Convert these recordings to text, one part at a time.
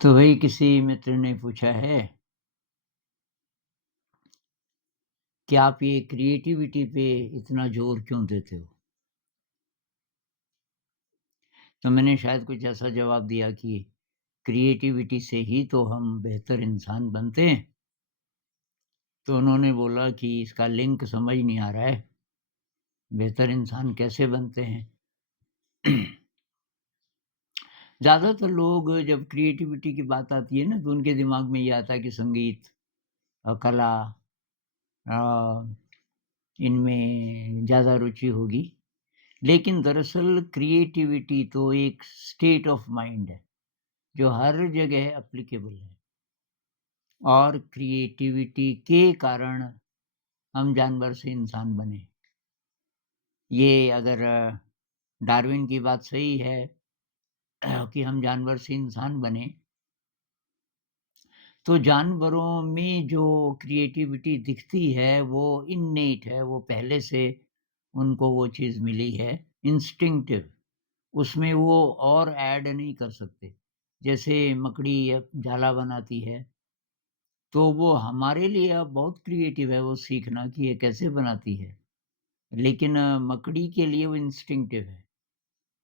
तो वही किसी मित्र ने पूछा है कि आप ये क्रिएटिविटी पे इतना ज़ोर क्यों देते हो? तो मैंने शायद कुछ ऐसा जवाब दिया कि क्रिएटिविटी से ही तो हम बेहतर इंसान बनते हैं। तो उन्होंने बोला कि इसका लिंक समझ नहीं आ रहा है, बेहतर इंसान कैसे बनते हैं? ज़्यादातर लोग जब क्रिएटिविटी की बात आती है ना, तो उनके दिमाग में ये आता है कि संगीत कला अ, इनमें ज़्यादा रुचि होगी। लेकिन दरअसल क्रिएटिविटी तो एक स्टेट ऑफ माइंड है, जो हर जगह एप्लीकेबल है और क्रिएटिविटी के कारण हम जानवर से इंसान बने। ये अगर डार्विन की बात सही है कि हम जानवर से इंसान बने, तो जानवरों में जो क्रिएटिविटी दिखती है, वो इन्नेट है, वो पहले से उनको वो चीज़ मिली है, इंस्टिंक्टिव। उसमें वो और ऐड नहीं कर सकते। जैसे मकड़ी जाला बनाती है, तो वो हमारे लिए अब बहुत क्रिएटिव है वो सीखना कि ये कैसे बनाती है। लेकिन मकड़ी के लिए वो इंस्टिंक्टिव है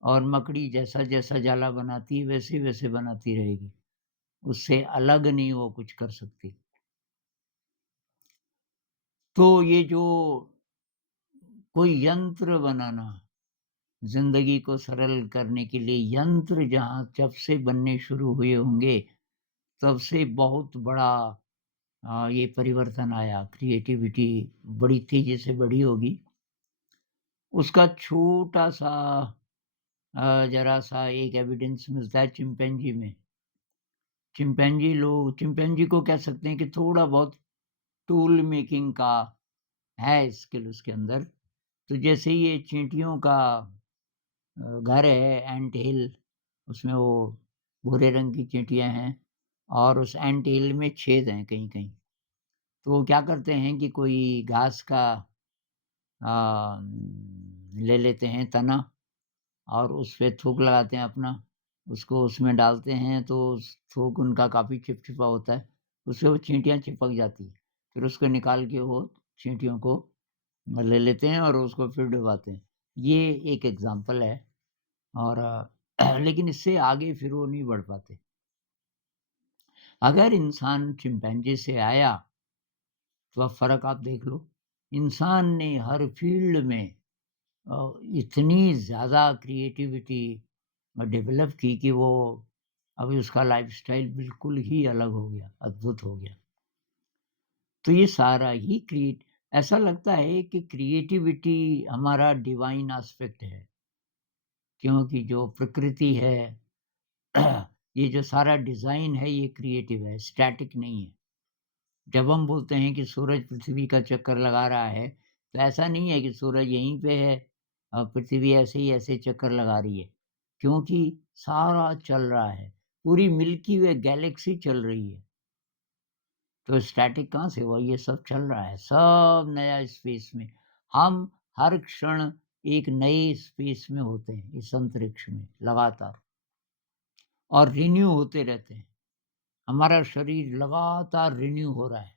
और मकड़ी जैसा-जैसा जाला बनाती है, वैसे-वैसे बनाती रहेगी। उससे अलग नहीं वो कुछ कर सकती। तो ये जो कोई यंत्र बनाना, ज़िंदगी को सरल करने के लिए यंत्र जहाँ जब से बनने शुरू हुए होंगे, तब से बहुत बड़ा ये परिवर्तन आया, क्रिएटिविटी बड़ी तेज़ी से बढ़ी होगी। उसका छोटा-सा ज़रा-सा एक एविडेंस मिलता है चिंपैंज़ी में। चिंपैंज़ी को कह सकते हैं कि थोड़ा बहुत टूल मेकिंग का है स्किल उसके अंदर। तो जैसे ये चींटियों का घर है एंट हिल, उसमें वो भूरे रंग की चींटियाँ हैं और उस एंट हिल में छेद हैं कहीं-कहीं। तो वो क्या करते हैं कि कोई घास का ले लेते हैं तना और उस पे थूक लगाते हैं अपना, उसको उसमें डालते हैं तो थूक उनका काफ़ी चिपचिपा होता है, उससे वो चींटियाँ चिपक जाती हैं। फिर उसको निकाल के वो चींटियों को ले लेते हैं और उसको फिर डुबाते हैं। ये एक एग्ज़ाम्पल है और लेकिन इससे आगे फिर वो नहीं बढ़ पाते। अगर इंसान चिंपैंजी से आया, तो अब फ़र्क आप देख लो। इंसान ने हर फ़ील्ड में इतनी ज़्यादा क्रिएटिविटी डेवलप की कि वो अभी उसका लाइफ़स्टाइल बिल्कुल ही अलग हो गया, अद्भुत हो गया। तो ये सारा ही ऐसा लगता है कि क्रिएटिविटी हमारा डिवाइन एस्पेक्ट है, क्योंकि जो प्रकृति है ये जो सारा डिज़ाइन है ये क्रिएटिव है, स्टैटिक नहीं है। जब हम बोलते हैं कि सूरज पृथ्वी का चक्कर लगा रहा है, तो ऐसा नहीं है कि सूरज यहीं पे है पृथ्वी ऐसे ही ऐसे चक्कर लगा रही है, क्योंकि सारा चल रहा है, पूरी मिल्की वे गैलेक्सी चल रही है। तो स्टैटिक कहाँ से हुआ? ये सब चल रहा है, सब नया स्पेस में। हम हर क्षण एक नए स्पेस में होते हैं, इस अंतरिक्ष में लगातार और रिन्यू होते रहते हैं। हमारा शरीर लगातार रिन्यू हो रहा है।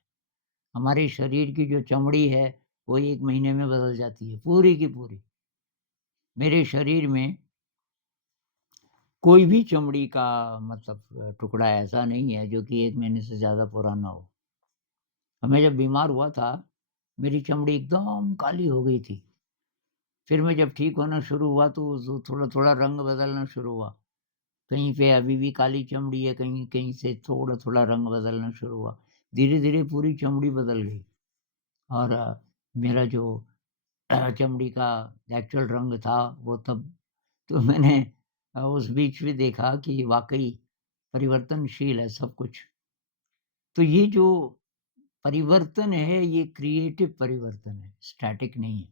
हमारे शरीर की जो चमड़ी है, वो 1 महीने में बदल जाती है, पूरी की पूरी। मेरे शरीर में कोई भी चमड़ी का मतलब टुकड़ा ऐसा नहीं है जो कि 1 महीने से ज़्यादा पुराना हो। मैं जब बीमार हुआ था, मेरी चमड़ी एकदम काली हो गई थी। फिर मैं जब ठीक होना शुरू हुआ तो थोड़ा-थोड़ा रंग बदलना शुरू हुआ। कहीं पे अभी भी काली चमड़ी है, कहीं-कहीं से थोड़ा-थोड़ा रंग बदलना शुरू हुआ। धीरे-धीरे पूरी चमड़ी बदल गई और मेरा जो चमड़ी का एक्चुअल रंग था वो तब तो मैंने उस बीच भी देखा कि वाक़ई परिवर्तनशील है सब कुछ। तो ये जो परिवर्तन है ये क्रिएटिव परिवर्तन है, स्टैटिक नहीं है,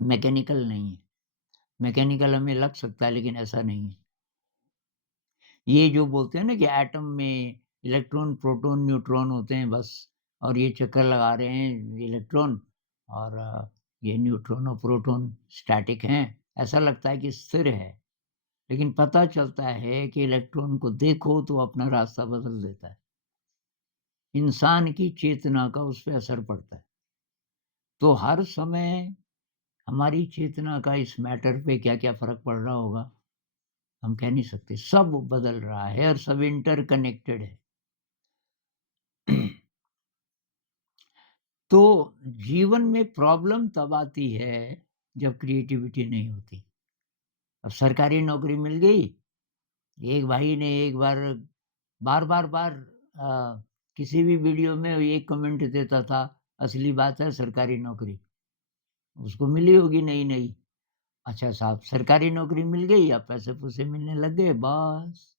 मैकेनिकल नहीं है। मैकेनिकल हमें लग सकता है लेकिन ऐसा नहीं है। ये जो बोलते हैं ना कि एटम में इलेक्ट्रॉन, प्रोटॉन, न्यूट्रॉन होते हैं बस और ये चक्कर लगा रहे हैं इलेक्ट्रॉन और ये न्यूट्रॉन और प्रोटॉन स्टैटिक हैं, ऐसा लगता है कि स्थिर है। लेकिन पता चलता है कि इलेक्ट्रॉन को देखो तो अपना रास्ता बदल देता है। इंसान की चेतना का उस पे असर पड़ता है। तो हर समय हमारी चेतना का इस मैटर पे क्या-क्या फ़र्क पड़ रहा होगा, हम कह नहीं सकते। सब बदल रहा है और सब इंटरकनेक्टेड है। तो जीवन में प्रॉब्लम तब आती है जब क्रिएटिविटी नहीं होती। अब सरकारी नौकरी मिल गई, एक भाई ने एक बार बार अ, किसी भी वीडियो में एक कमेंट देता था, असली बात है सरकारी नौकरी। उसको मिली होगी नई-नई। अच्छा साहब सरकारी नौकरी मिल गई, अब पैसे-पूसे मिलने लग गए, बस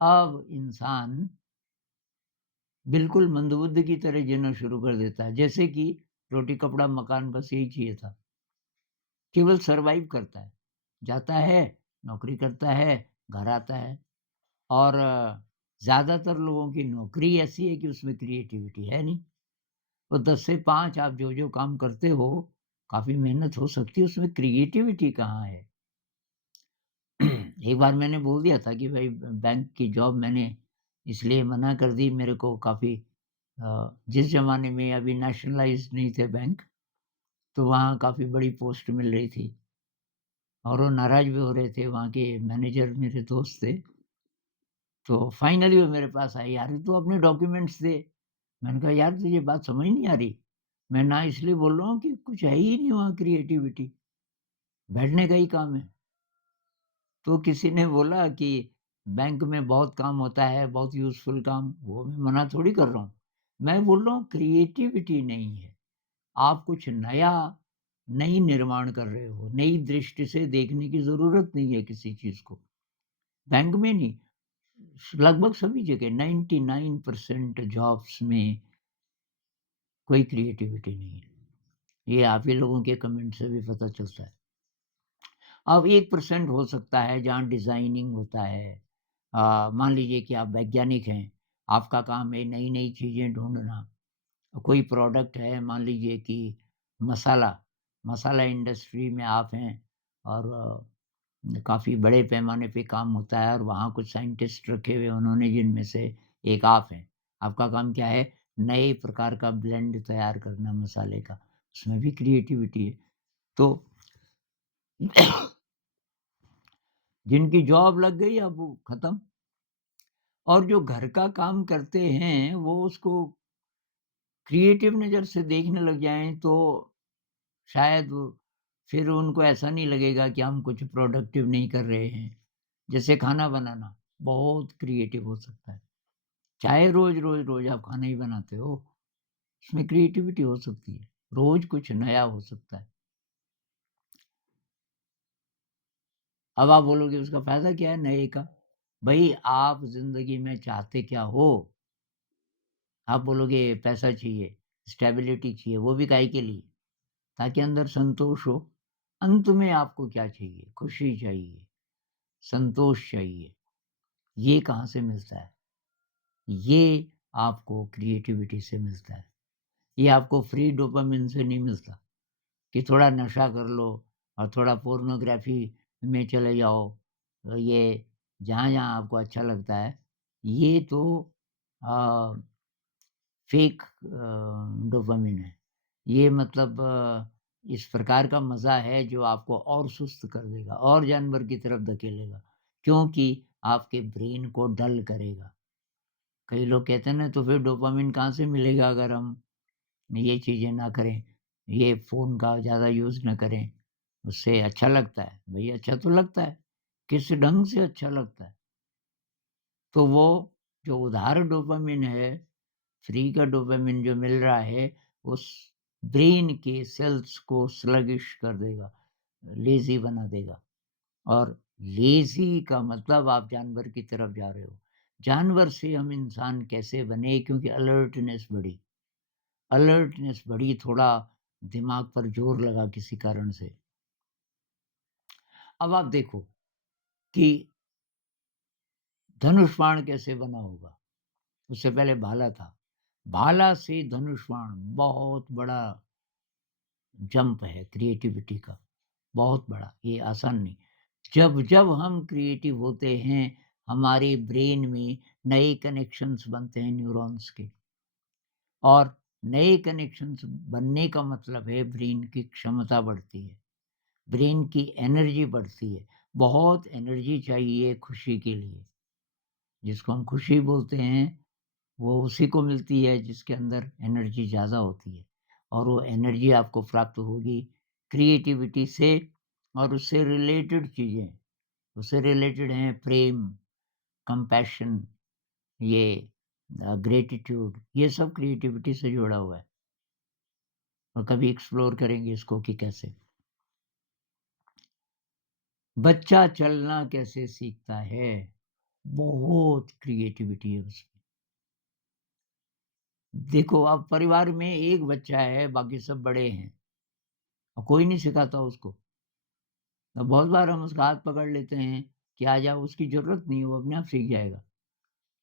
अब इंसान बिल्कुल मंदबुद्ध की तरह जीना शुरू कर देता है। जैसे कि रोटी, कपड़ा, मकान बस यही चाहिए था। केवल सर्वाइव करता है। जाता है, नौकरी करता है, घर आता है और ज़्यादातर लोगों की नौकरी ऐसी है कि उसमें क्रिएटिविटी है नहीं। तो 10 से 5 आप जो-जो काम करते हो, काफ़ी मेहनत हो सकती है, उसमें क्रिएटिविटी कहाँ है? एक बार मैंने बोल दिया था कि भाई बैंक की जॉब मैंने इसलिए मना कर दी, मेरे को काफ़ी जिस ज़माने में अभी नेशनलाइज़्ड नहीं थे बैंक, तो वहाँ काफ़ी बड़ी पोस्ट मिल रही थी और वो नाराज़ भी हो रहे थे, वहाँ के मैनेजर मेरे दोस्त थे। तो फाइनली वो मेरे पास आए, "यार तू अपने डॉक्यूमेंट्स दे।" मैंने कहा, "यार तुझे बात समझ नहीं आ रही? मैं ना इसलिए बोल रहा हूँ कि कुछ है ही नहीं वहाँ क्रिएटिविटी, बैठने का ही काम है।" तो किसी ने बोला कि बैंक में बहुत काम होता है, बहुत यूज़फुल काम, वो मैं मना थोड़ी कर रहा हूँ। मैं बोल रहा हूँ क्रिएटिविटी नहीं है। आप कुछ नया नहीं निर्माण कर रहे हो, नई दृष्टि से देखने की ज़रूरत नहीं है किसी चीज़ को। बैंक में नहीं, लगभग सभी जगह 99% जॉब्स में कोई क्रिएटिविटी नहीं है। ये आप ही लोगों के कमेंट से भी पता चलता है। अब 1% हो सकता है जहाँ डिज़ाइनिंग होता है। मान लीजिए कि आप वैज्ञानिक हैं, आपका काम है नई-नई चीज़ें ढूँढना। कोई प्रोडक्ट है मान लीजिए कि मसाला, मसाला इंडस्ट्री में आप हैं और काफ़ी बड़े पैमाने पे काम होता है और वहाँ कुछ साइंटिस्ट रखे हुए हैं उन्होंने जिनमें से एक आप हैं। आपका काम क्या है? नए प्रकार का ब्लेंड तैयार करना मसाले का, उसमें भी क्रिएटिविटी है। तो जिनकी जॉब लग गई अब वो खत्म और जो घर का काम करते हैं वो उसको क्रिएटिव नज़र से देखने लग जाएँ तो शायद वो फिर उनको ऐसा नहीं लगेगा कि हम कुछ प्रोडक्टिव नहीं कर रहे हैं। जैसे खाना बनाना, बहुत क्रिएटिव हो सकता है। चाहे रोज़ आप खाना ही बनाते हो, उसमें क्रिएटिविटी हो सकती है। रोज़ कुछ नया हो सकता है। अब आप बोलोगे उसका फ़ायदा क्या है नए का? भई आप ज़िंदगी में चाहते क्या हो? आप बोलोगे पैसा चाहिए, स्टेबिलिटी चाहिए, वो भी काहे के लिए? ताकि अंदर संतोष हो। अंत में आपको क्या चाहिए? खुशी चाहिए, संतोष चाहिए। ये कहाँ से मिलता है? ये आपको क्रिएटिविटी से मिलता है। ये आपको फ्री डोपामाइन से नहीं मिलता कि थोड़ा नशा कर लो और थोड़ा पोर्नोग्राफ़ी में चले जाओ। ये जहाँ-जहाँ आपको अच्छा लगता है, ये तो अ, फ़ेक डोपामाइन है। ये मतलब इस प्रकार का मज़ा है जो आपको और सुस्त कर देगा और जानवर की तरफ धकेलेगा, क्योंकि आपके ब्रेन को डल करेगा। कई लोग कहते हैं ना तो फिर डोपामाइन कहाँ से मिलेगा अगर हम ये चीज़ें ना करें, ये फ़ोन का ज़्यादा यूज़ ना करें, उससे अच्छा लगता है। भई अच्छा तो लगता है, किस ढंग से अच्छा लगता है? तो वो जो उधार डोपामाइन है, फ्री का डोपामाइन जो मिल रहा है, उस ब्रेन के सेल्स को स्लगिश कर देगा, लेज़ी बना देगा और लेज़ी का मतलब आप जानवर की तरफ जा रहे हो। जानवर से हम इंसान कैसे बने? क्योंकि अलर्टनेस बढ़ी, थोड़ा दिमाग पर ज़ोर लगा किसी कारण से। अब आप देखो कि धनुष बाण कैसे बना होगा? उससे पहले भाला था। भाला से धनुष बाण बहुत बड़ा जंप है क्रिएटिविटी का, बहुत बड़ा, ये आसान नहीं। जब हम क्रिएटिव होते हैं, हमारे ब्रेन में नए कनेक्शंस बनते हैं न्यूरॉन्स के, और नए कनेक्शंस बनने का मतलब है ब्रेन की क्षमता बढ़ती है, ब्रेन की एनर्जी बढ़ती है। बहुत एनर्जी चाहिए खुशी के लिए, जिसको हम खुशी बोलते हैं, वो उसी को मिलती है जिसके अंदर एनर्जी ज़्यादा होती है, और वो एनर्जी आपको प्राप्त होगी क्रिएटिविटी से, और उससे रिलेटेड चीज़ें, उससे रिलेटेड हैं प्रेम, कंपैशन, ये ग्रैटिट्यूड, ये सब क्रिएटिविटी से जुड़ा हुआ है। और कभी एक्सप्लोर करेंगे इसको कि कैसे बच्चा चलना कैसे सीखता है। बहुत क्रिएटिविटी है उसमें। देखो, अब परिवार में एक बच्चा है, बाकी सब बड़े हैं और कोई नहीं सिखाता उसको। तो बहुत बार हम उसका हाथ पकड़ लेते हैं कि आ जा, उसकी ज़रूरत नहीं है, वो अपने आप सीख जाएगा।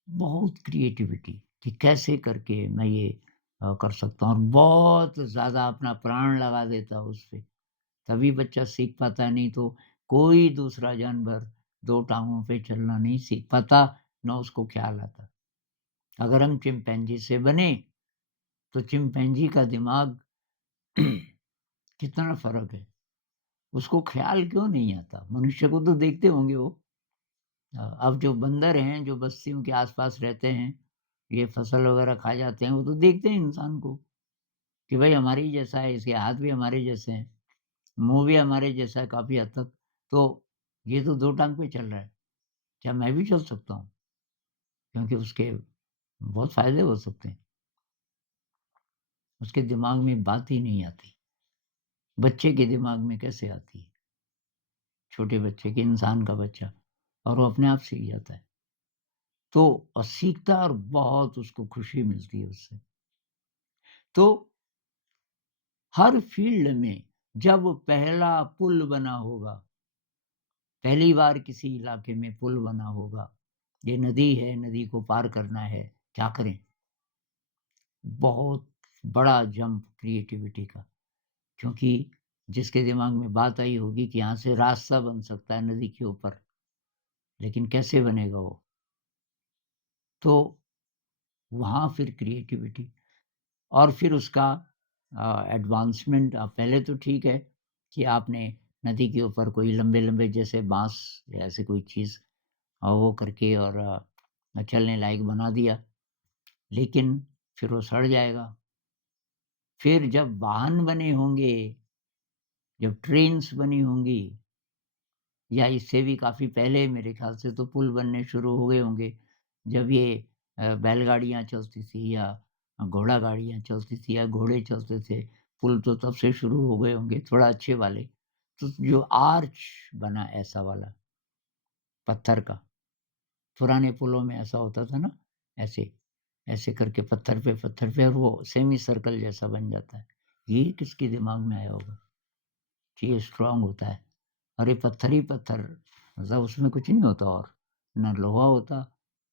बहुत क्रिएटिविटी कि कैसे करके मैं ये कर सकता हूँ, और बहुत ज़्यादा अपना प्राण लगा देता है उस पे, तभी बच्चा सीख पाता है, नहीं तो कोई दूसरा जानवर 2 टाँगों पे चलना नहीं सीख पाता, ना उसको ख़्याल आता। अगर हम चिंपैंजी से बने, तो चिंपैंजी का दिमाग कितना फ़र्क है, उसको ख़्याल क्यों नहीं आता? मनुष्य को तो देखते होंगे वो। अब जो बंदर हैं, जो बस्तियों के आस-पास रहते हैं, ये फसल वग़ैरह खा जाते हैं, वो तो देखते हैं इंसान को कि भाई हमारे ही जैसा है, इसके हाथ भी हमारे जैसे हैं, मुँह भी हमारे जैसा है काफ़ी हद तक, तो ये तो 2 टाँग पे चल रहा है, क्या मैं भी चल सकता हूँ? क्योंकि उसके बहुत फ़ायदे हो सकते हैं, उसके दिमाग में बात ही नहीं आती, बच्चे के दिमाग में कैसे आती है? छोटे बच्चे के, इंसान का बच्चा, और वो अपने आप सीख जाता है। तो सीखता है, और बहुत उसको खुशी मिलती है उससे। तो हर फ़ील्ड में जब पहला पुल बना होगा, पहली बार किसी इलाके में पुल बना होगा, ये नदी है, नदी को पार करना है, क्या करें? बहुत बड़ा जंप क्रिएटिविटी का, क्योंकि जिसके दिमाग में बात आई होगी कि यहाँ से रास्ता बन सकता है नदी के ऊपर, लेकिन कैसे बनेगा वो? तो वहाँ फिर क्रिएटिविटी, और फिर उसका एडवांसमेंट। पहले तो ठीक है कि आपने नदी के ऊपर कोई लंबे-लंबे जैसे बाँस या ऐसे कोई चीज़ वो करके, और चलने लायक बना दिया, लेकिन फिर वो सड़ जाएगा। फिर जब वाहन बने होंगे, जब ट्रेन्स बनी होंगी, या इससे भी काफ़ी पहले मेरे ख़्याल से तो पुल बनने शुरू हो गए होंगे, जब ये बैलगाड़ियाँ चलती थी, या घोड़ा गाड़ियाँ चलती थी, या घोड़े चलते थे, पुल तो तब से शुरू हो गए होंगे थोड़ा अच्छे वाले। तो जो आर्च बना ऐसा वाला, पत्थर का, पुराने पुलों में ऐसा होता था ना, ऐसे, ऐसे करके पत्थर पे, और वो सेमी सर्कल जैसा बन जाता है। ये किसके दिमाग में आया होगा कि ये स्ट्रॉन्ग होता है? अरे पत्थर ही पत्थर, मतलब उसमें कुछ नहीं होता, और ना लोहा होता,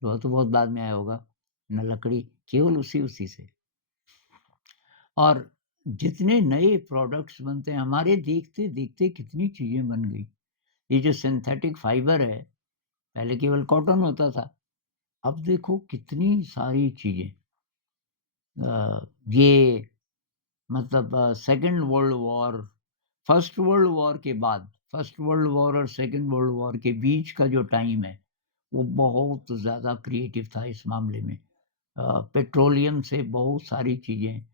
लोहा तो बहुत बाद में आया होगा, ना लकड़ी, केवल उसी से। और जितने नए प्रोडक्ट्स बनते हैं, हमारे देखते-देखते कितनी चीज़ें बन गई। ये जो सिंथेटिक फाइबर है, पहले केवल कॉटन होता था, अब देखो कितनी सारी चीज़ें। ये मतलब second world war, first world war के बाद, फर्स्ट वर्ल्ड वॉर और सेकंड वर्ल्ड वॉर के बीच का जो टाइम है, वो बहुत ज़्यादा क्रिएटिव था इस मामले में। पेट्रोलियम से बहुत सारी चीज़ें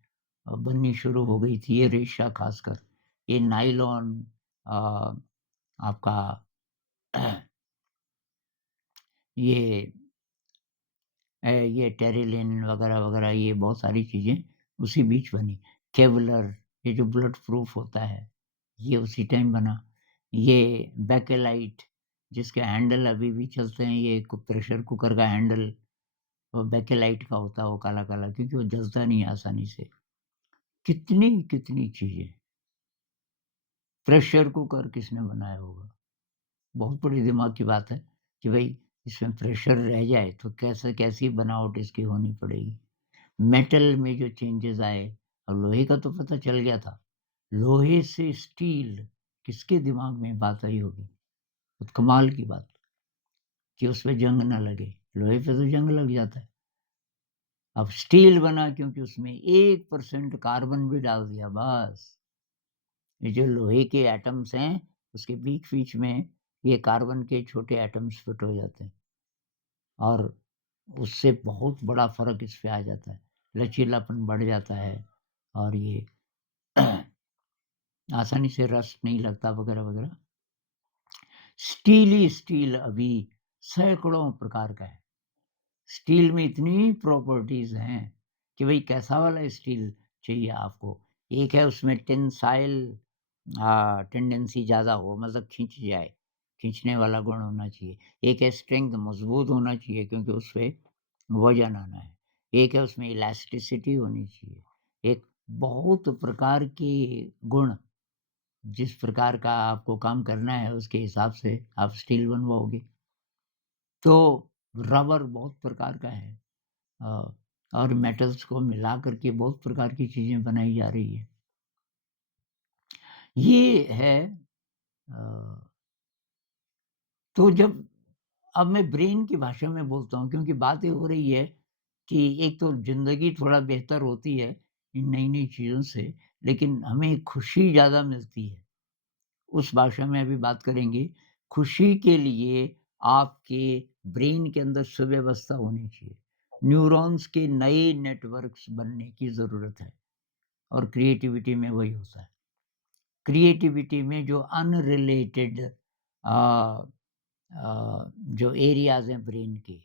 बननी शुरू हो गई थी, ये रेशा ख़ासकर, ये नायलॉन, अ, आपका ये ये टेरिलिन वगैरह-वगैरह, ये बहुत सारी चीज़ें उसी बीच बनी। केवलर, ये जो बुलेट प्रूफ होता है, ये उसी टाइम बना। ये बेकेलाइट, जिसके हैंडल अभी भी चलते हैं, ये प्रेशर कुकर का हैंडल, वो बेकेलाइट का होता है, वो काला-काला, क्योंकि वो जलता नहीं है आसानी से। कितनी-कितनी चीज़ें। प्रेशर कुकर किसने बनाया होगा? बहुत बड़ी दिमाग की बात है कि भई इसमें प्रेशर रह जाए तो कैसे, कैसी बनावट इसकी होनी पड़ेगी। मेटल में जो चेंजेज़ आए, और लोहे का तो पता चल गया था। लोहे से स्टील, किसके दिमाग में बात आई होगी? तो कमाल की बात कि उसपे जंग ना लगे, लोहे पे तो जंग लग जाता है। अब स्टील बना क्योंकि उसमें 1% कार्बन भी डाल दिया बस। ये जो लोहे के एटम्स हैं, उसके बीच-बीच में ये कार्बन के छोटे एटम्स फिट हो जाते हैं और उससे बहुत बड़ा फ़र्क इस पे आ जाता है। लचीलापन बढ़ जाता है और ये आसानी से रस्ट नहीं लगता वगैरह-वगैरह। स्टील ही स्टील अभी सैकड़ों प्रकार का है। स्टील में इतनी प्रॉपर्टीज़ हैं कि भई कैसा वाला स्टील चाहिए आपको। एक है उसमें टेंसाइल टेंडेंसी ज़्यादा हो मतलब खींच जाए, खींचने वाला गुण होना चाहिए। एक है स्ट्रेंथ मज़बूत होना चाहिए क्योंकि उसपे वज़न आना है। एक है उसमें इलास्टिसिटी होनी चाहिए। एक बहुत प्रकार के गुण जिस प्रकार का आपको काम करना है उसके हिसाब से आप स्टील बनवाओगे। तो रबर बहुत प्रकार का है अ, और मेटल्स को मिला कर के बहुत प्रकार की चीज़ें बनाई जा रही है। ये है अ, तो जब अब मैं ब्रेन की भाषा में बोलता हूँ क्योंकि बात ये हो रही है कि एक तो ज़िंदगी थोड़ा बेहतर होती है इन नई-नई चीज़ों से, लेकिन हमें खुशी ज़्यादा मिलती है। उस भाषा में अभी बात करेंगे। खुशी के लिए आपके ब्रेन के अंदर सुव्यवस्था होनी चाहिए। न्यूरॉन्स के नए नेटवर्क्स बनने की ज़रूरत है और क्रिएटिविटी में वही होता है। क्रिएटिविटी में जो अनरिलेटेड अ जो एरियाज़ हैं ब्रेन के,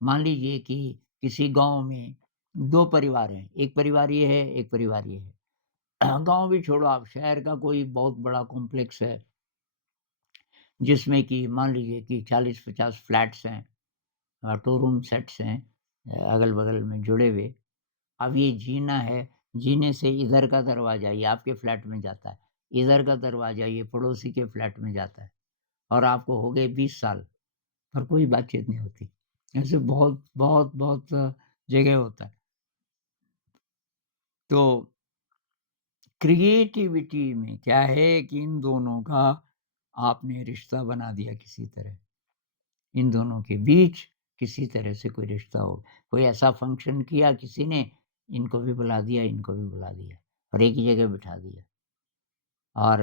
मान लीजिए कि किसी गाँव में 2 परिवार हैं, एक परिवार ये है, एक परिवार ये है। गाँव भी छोड़ो आप शहर का कोई बहुत बड़ा कॉम्प्लेक्स है, जिसमें कि मान लीजिए कि 40-50 फ्लैट्स हैं 2 रूम सेट्स हैं अगल-बगल में जुड़े हुए। अब ये जीना है, जीने से इधर का दरवाज़ा ये आपके फ्लैट में जाता है, इधर का दरवाज़ा ये पड़ोसी के फ्लैट में जाता है और आपको हो गए 20 साल, पर कोई बातचीत नहीं होती। ऐसे बहुत जगह होता है। तो क्रिएटिविटी में क्या है कि इन दोनों का आपने रिश्ता बना दिया किसी तरह। इन दोनों के बीच किसी तरह से कोई रिश्ता हो। कोई ऐसा फंक्शन किया किसी ने, इनको भी बुला दिया, इनको भी बुला दिया और एक ही जगह बिठा दिया और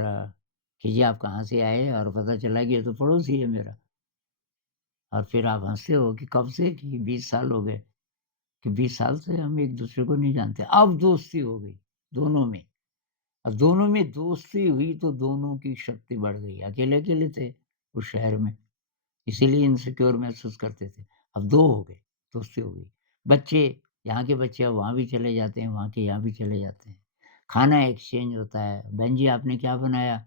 कि जी आप कहाँ से आए? और पता चला कि ये तो पड़ोसी है मेरा और फिर आप हँसते हो कि कब से? कि 20 साल हो गए, कि 20 साल से हम एक-दूसरे को नहीं जानते। अब दोस्ती हो गई दोनों में। अब दोनों में दोस्ती हुई तो दोनों की शक्ति बढ़ गई। अकेले-अकेले थे उस शहर में। इसीलिए इनसिक्योर महसूस करते थे। अब 2 हो गए, दोस्ती हो गई। बच्चे यहाँ के बच्चे अब वहाँ भी चले जाते हैं, वहाँ के यहाँ भी चले जाते हैं। खाना एक्सचेंज होता है, "बहन जी आपने क्या बनाया?"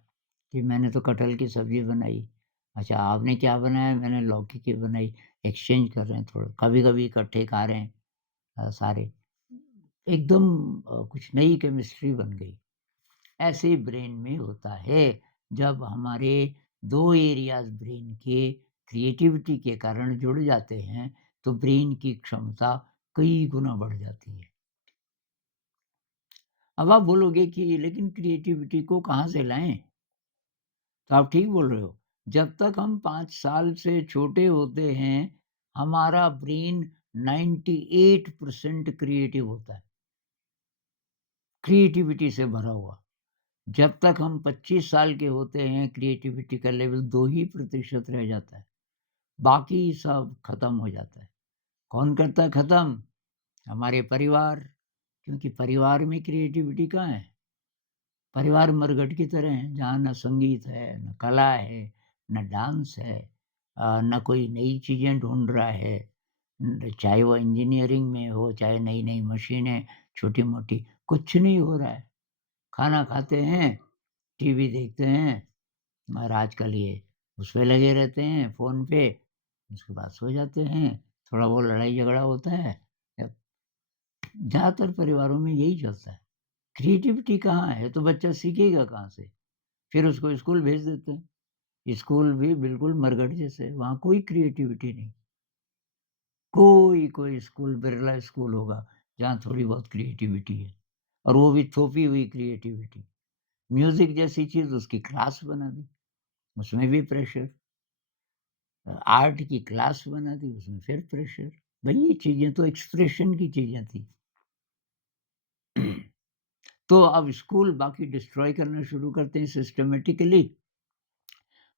कि मैंने तो कटहल की सब्ज़ी बनाई। अच्छा आपने क्या बनाया? मैंने लौकी की बनाई। एक्सचेंज कर रहे हैं थोड़ा, कभी-कभी इकट्ठे खा रहे हैं सारे। एकदम कुछ नई केमिस्ट्री बन गई। ऐसे ही ब्रेन में होता है। जब हमारे 2 एरियाज़ ब्रेन के क्रिएटिविटी के कारण जुड़ जाते हैं, तो ब्रेन की क्षमता कई गुना बढ़ जाती है। अब आप बोलोगे कि लेकिन क्रिएटिविटी को कहाँ से लाएँ? तो आप ठीक बोल रहे हो। जब तक हम 5 साल से छोटे होते हैं, हमारा ब्रेन 98% क्रिएटिव होता है, क्रिएटिविटी से भरा हुआ। जब तक हम 25 साल के होते हैं, क्रिएटिविटी का लेवल 2 ही प्रतिशत रह जाता है, बाकी सब खत्म हो जाता है। कौन करता है खत्म? हमारे परिवार, क्योंकि परिवार में क्रिएटिविटी कहाँ है? परिवार मरघट की तरह है, जहाँ ना संगीत है, ना कला है, ना डांस है ना कोई नई चीज़ें ढूँढ रहा है। चाहे वो इंजीनियरिंग में हो, चाहे नई-नई मशीनें, छोटी-मोटी, कुछ नहीं हो रहा है। खाना खाते हैं, टीवी देखते हैं और आजकल ये उसपे लगे रहते हैं फ़ोन पे, उसके बाद सो जाते हैं। थोड़ा बहुत लड़ाई-झगड़ा होता है। ज़्यादातर परिवारों में यही चलता है। क्रिएटिविटी कहाँ है? तो बच्चा सीखेगा कहाँ से? फिर उसको स्कूल भेज देते हैं। स्कूल भी बिल्कुल मरघट जैसे है, वहाँ कोई क्रिएटिविटी नहीं। कोई स्कूल बिरला स्कूल होगा, जहाँ थोड़ी बहुत क्रिएटिविटी है और वो भी थोपी हुई क्रिएटिविटी। म्यूज़िक जैसी चीज़ उसकी क्लास बना दी, उसमें भी प्रेशर। आर्ट की क्लास बना दी, उसमें फिर प्रेशर। भई ये चीज़ें तो एक्सप्रेशन की चीज़ें थी। तो अब स्कूल बाकी डिस्ट्रॉय करना शुरू करते हैं सिस्टमैटिकली।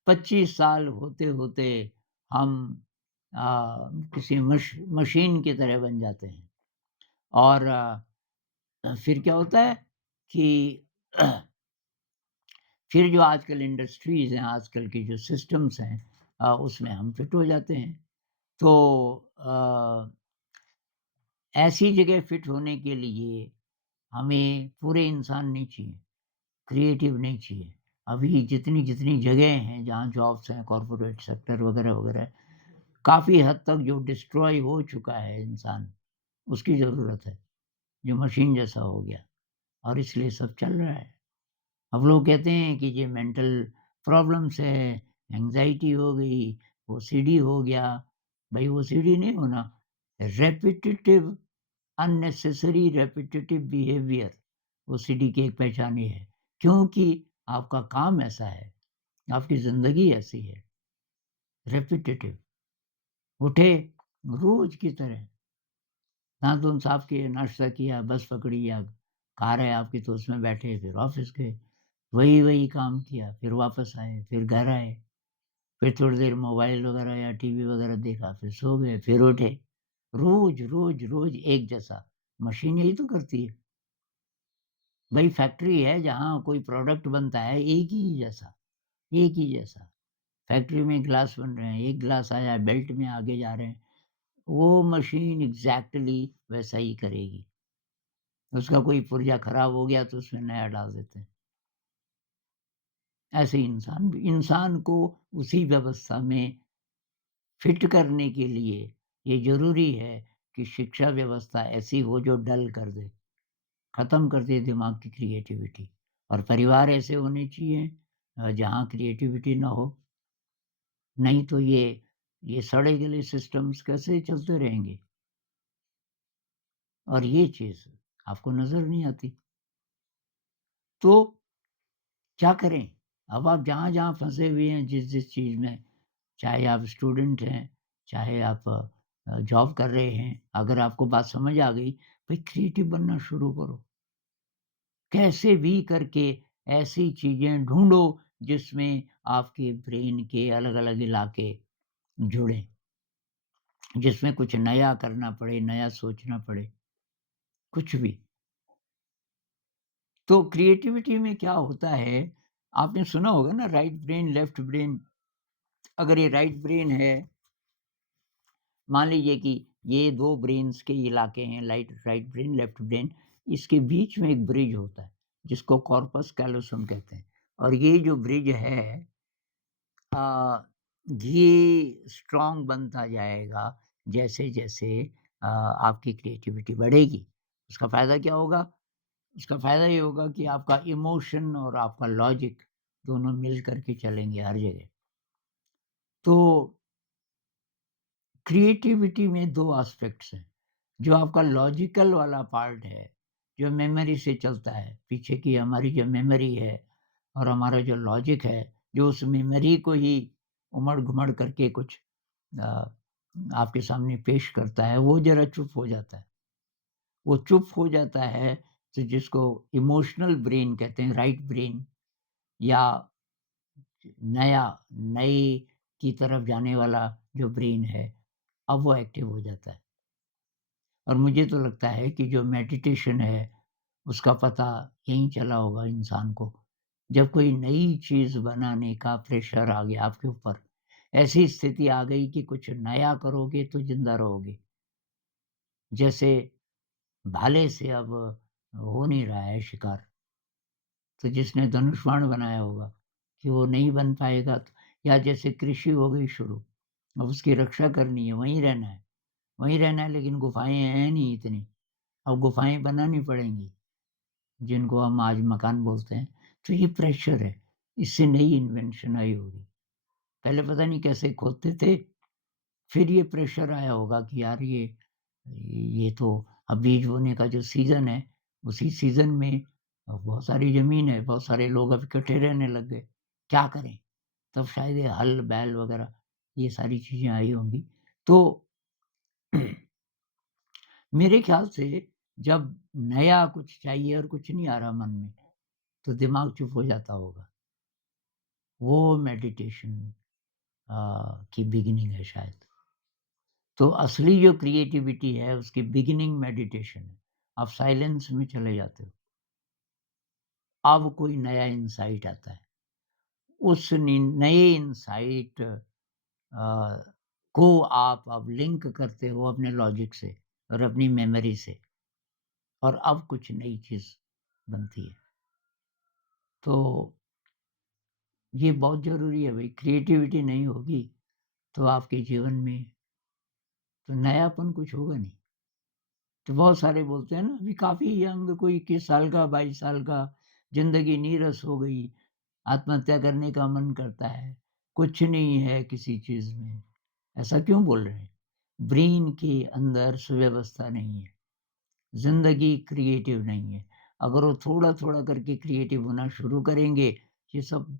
25 साल होते-होते हम किसी मशीन की तरह बन जाते हैं। और फिर क्या होता है कि फिर जो आजकल इंडस्ट्रीज़ हैं, आजकल के जो सिस्टम्स हैं, उसमें हम फिट हो जाते हैं। तो अ, ऐसी जगह फिट होने के लिए हमें पूरे इंसान नहीं चाहिए, क्रिएटिव नहीं चाहिए। अभी जितनी-जितनी जगह हैं जहाँ जॉब्स हैं, कॉर्पोरेट सेक्टर वगैरह-वगैरह, काफ़ी हद तक जो डिस्ट्रॉय हो चुका है इंसान, उसकी ज़रूरत है, जो मशीन जैसा हो गया, और इसलिए सब चल रहा है। अब लोग कहते हैं कि ये मेंटल प्रॉब्लम्स है, एंग्ज़ायटी हो गई, ओसीडी हो गया। भई ओसीडी नहीं होना, repetitive unnecessary repetitive behaviour OCD की एक पहचान ये है। क्योंकि आपका काम ऐसा है, आपकी ज़िंदगी ऐसी है, रेपिटिटिव। उठे रोज़ की तरह, दाँत-दूँत साफ किए, नाश्ता किया, बस पकड़ी या कार है आपकी तो उसमें बैठे, फिर ऑफ़िस गए। वही-वही काम किया, फिर वापस आए, फिर घर आए, फिर थोड़ी देर मोबाइल वगैरह या टीवी वगैरह देखा, फिर सो गए, फिर उठे। रोज़, रोज़, रोज़ एक जैसा। मशीन यही तो करती है। भई फैक्ट्री है जहाँ कोई प्रोडक्ट बनता है एक ही जैसा, एक ही जैसा। फैक्ट्री में ग्लास बन रहे हैं, एक ग्लास आया, बेल्ट में आगे जा रहे हैं, वो मशीन एग्ज़ैक्टली वैसा ही करेगी। उसका कोई पुर्जा खराब हो गया तो उसमें नया डाल देते हैं। ऐसे ही इंसान भी, इंसान को उसी व्यवस्था में फिट करने के लिए ये ज़रूरी है कि शिक्षा व्यवस्था ऐसी हो जो डल कर दे, ख़त्म कर दे दिमाग की क्रिएटिविटी। और परिवार ऐसे होने चाहिए जहाँ क्रिएटिविटी ना हो, नहीं तो ये सड़े-गले सिस्टम्स कैसे चलते रहेंगे? और ये चीज़ आपको नज़र नहीं आती। तो क्या करें? अब आप जहाँ-जहाँ फँसे हुए हैं जिस-जिस चीज़ में, चाहे आप स्टूडेंट हैं, चाहे आप जॉब कर रहे हैं, अगर आपको बात समझ आ गई, भई क्रिएटिव बनना शुरू करो। कैसे भी करके ऐसी चीज़ें ढूँढो जिसमें आपके ब्रेन के अलग-अलग इलाके जुड़ें, जिसमें कुछ नया करना पड़े, नया सोचना पड़े, कुछ भी। तो क्रिएटिविटी में क्या होता है, आपने सुना होगा ना, राइट ब्रेन, लेफ्ट ब्रेन। अगर ये राइट ब्रेन है, मान लीजिए कि ये 2 ब्रेन्स के इलाके हैं, राइट ब्रेन, लेफ्ट ब्रेन, इसके बीच में एक ब्रिज होता है, जिसको कॉर्पस कैलोसम कहते हैं। और ये जो ब्रिज है, अ, ये स्ट्रॉन्ग बनता जाएगा जैसे-जैसे आपकी क्रिएटिविटी बढ़ेगी। उसका फ़ायदा क्या होगा? उसका फ़ायदा ये होगा कि आपका इमोशन और आपका लॉजिक दोनों मिल कर के चलेंगे हर जगह। तो क्रिएटिविटी में 2 एस्पेक्ट्स हैं। जो आपका लॉजिकल वाला पार्ट है, जो मेमोरी से चलता है, पीछे की हमारी जो मेमोरी है और हमारा जो लॉजिक है, जो उस मेमोरी को ही उमड़-घुमड़ करके कुछ अ, आपके सामने पेश करता है, वो ज़रा चुप हो जाता है। वो चुप हो जाता है, तो जिसको इमोशनल ब्रेन कहते हैं, राइट ब्रेन, या नया नए की तरफ जाने वाला जो ब्रेन है, अब वो एक्टिव हो जाता है। और मुझे तो लगता है कि जो मेडिटेशन है, उसका पता यहीं चला होगा इंसान को। जब कोई नई चीज़ बनाने का प्रेशर आ गया आपके ऊपर, ऐसी स्थिति आ गई कि कुछ नया करोगे तो ज़िंदा रहोगे। जैसे भाले से अब हो नहीं रहा है शिकार, तो जिसने धनुष बाण बनाया होगा कि वो नहीं बन पाएगा, तो या जैसे कृषि हो गई शुरू, अब उसकी रक्षा करनी है, वहीं रहना है, लेकिन गुफ़ाएँ हैं नहीं इतनी, अब गुफ़ाएँ बनानी पड़ेंगी, जिनको हम आज मकान बोलते हैं। तो ये प्रेशर है, इससे नई इन्वेंशन आई होगी। पहले पता नहीं कैसे खोदते थे, फिर ये प्रेशर आया होगा कि यार ये तो अब बीज बोने का जो सीज़न है, उसी सीज़न में बहुत सारी ज़मीन है, बहुत सारे लोग अब इकट्ठे रहने लग गए, क्या करें? तब शायद ये हल-बैल वगैरह, ये सारी चीज़ें आई होंगी। तो मेरे ख़्याल से जब नया कुछ चाहिए और कुछ नहीं आ रहा मन में, तो दिमाग चुप हो जाता होगा। वो मेडिटेशन की बिगिनिंग है शायद। तो असली जो क्रिएटिविटी है उसकी बिगिनिंग मेडिटेशन है। आप साइलेंस में चले जाते हो। अब कोई नया इनसाइट आता है। उस नए इनसाइट को आप अब लिंक करते हो अपने लॉजिक से और अपनी मेमोरी से और अब कुछ नई चीज़ बनती है। तो ये बहुत ज़रूरी है भई, क्रिएटिविटी नहीं होगी तो आपके जीवन में तो नयापन कुछ होगा नहीं। तो बहुत सारे बोलते हैं ना, अभी काफ़ी यंग कोई 21 साल का, 22 साल का, ज़िंदगी नीरस हो गई, आत्महत्या करने का मन करता है, कुछ नहीं है किसी चीज़ में। ऐसा क्यों बोल रहे हैं? ब्रेन के अंदर सुव्यवस्था नहीं है, ज़िंदगी क्रिएटिव नहीं है। अगर वो थोड़ा-थोड़ा करके क्रिएटिव होना शुरू करेंगे, ये सब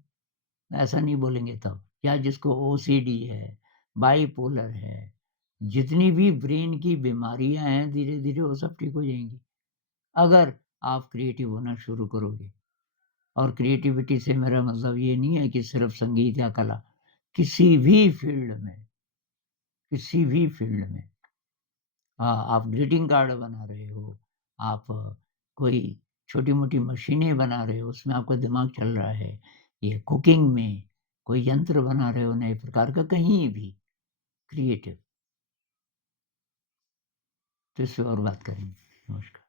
ऐसा नहीं बोलेंगे तब। या जिसको ओसीडी है, बाइपोलर है, जितनी भी ब्रेन की बीमारियाँ हैं, धीरे-धीरे वो सब ठीक हो जाएँगी। अगर आप क्रिएटिव होना शुरू करोगे। और क्रिएटिविटी से मेरा मतलब ये नहीं है कि सिर्फ़ संगीत या कला, किसी भी फ़ील्ड में, किसी भी फ़ील्ड में। आप ग्रीटिंग कार्ड बना रहे हो, आप कोई छोटी-मोटी मशीनें बना रहे हो, उसमें आपका दिमाग चल रहा है। ये कुकिंग में कोई यंत्र बना रहे हो नए प्रकार का, कहीं भी क्रिएटिव। तो इस पे और बात करेंगे। नमस्कार।